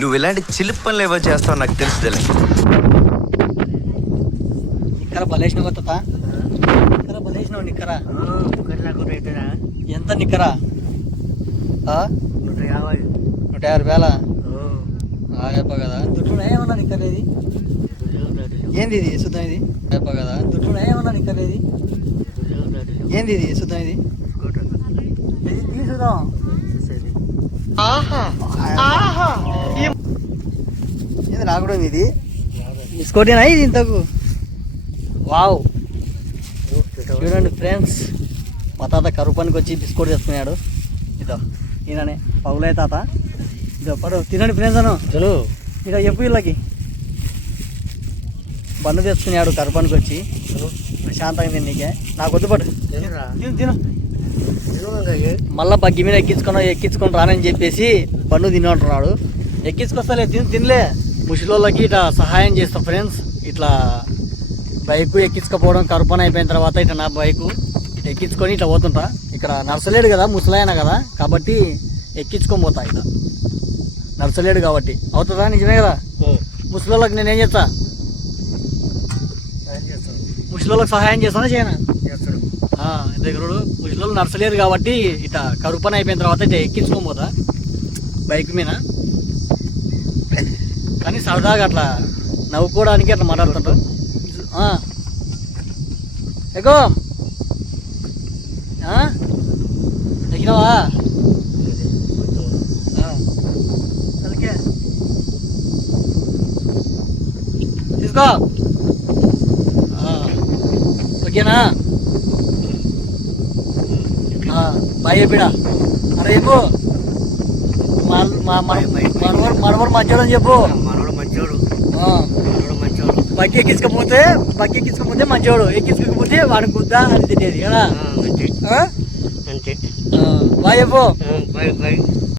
నువ్వు ఇలాంటి చిలిపి పనులు ఏవో చేస్తావు నాకు నిక్కర బలేసిన కొత్త నిక్కర బలేసినావు నిక్కర? ఎంత నిక్కర? ఆ? నూట యాభై. నూట యాభై వేల చెప్ప కదా. దుడ్డు ఏమన్నా నిక్కర ఇది? ఏంది ఇది? శుద్ధం ఇది? చెప్ప కదా. దుడ్డు ఏమన్నా నిక్కర ఇది? ఏంది ఇది? శుద్ధం ఇది? ఇది తీసుదాం ఇది నాకు కూడా ఇది. బిస్కోటేనా ఇది ఇంతకు? వావ్. చూడండి ఫ్రెండ్స్ మా తాత కరువు పనికి వచ్చి బిస్కెట్ తెచ్చుకున్నాడు. ఇదో ఈయననే పగులే తాత. ఇదో పడు తినండి ఫ్రెండ్స్ అను. చలో ఇక చెప్పు వీళ్ళకి. బండు తెచ్చుకున్నాడు కరువు పనికి వచ్చి. ప్రశాంతంగా నాకు వద్దు పడు. తిను తిను. మళ్ళా బగ్గి మీద ఎక్కించుకొని ఎక్కించుకొని రానని చెప్పేసి బండు తినంటున్నాడు ఎక్కించుకొస్తలే తిని తినలే. ముసలోళ్ళకి ఇట్లా సహాయం చేస్తా ఫ్రెండ్స్. ఇట్లా బైక్ ఎక్కించుకపోవడం కరుపన అయిపోయిన తర్వాత ఇట్లా నా బైకు ఇట్లా ఎక్కించుకొని ఇట్లా పోతుంటా. ఇక్కడ నర్సలేడు కదా ముసలాయన కదా కాబట్టి ఎక్కించుకొని పోతా ఇట్లా. నర్సలేడు కాబట్టి. అవుతుందా? నిజమే కదా? ముసలోళ్ళకి నేను ఏం చేస్తా? ముసలోళ్ళకి సహాయం చేస్తానా చేయనా? ఆ, దగ్గరుడు. ముసలోళ్ళు నర్సలేరు కాబట్టి ఇట్లా కరువు పని అయిపోయిన తర్వాత ఇట్లా ఎక్కించుకొని పోతా. బైక్ మీద. కానీ సరదాగా అట్లా నవ్వుకోవడానికి అట్లా మాట్లాడుతుంటారు. ఎగో? ఎక్కినావా. సరికే తీసుకో. ఓకేనా బాయ్ చెప్పిడా అరే చెప్పు మా మా మనవరు మనవరు మంచోడని చెప్పు మనోడు మంచోడు ఆ. మనోడు మంచోడు బగ్గి ఎక్కించకపోతే బగ్గి ఎక్కించకపోతే మంచివాడు ఎక్కించకపోతే వాడికి గుద్దా అని తినేది కదా. అంతే? అంతే. బాయ్ చెప్పు. By by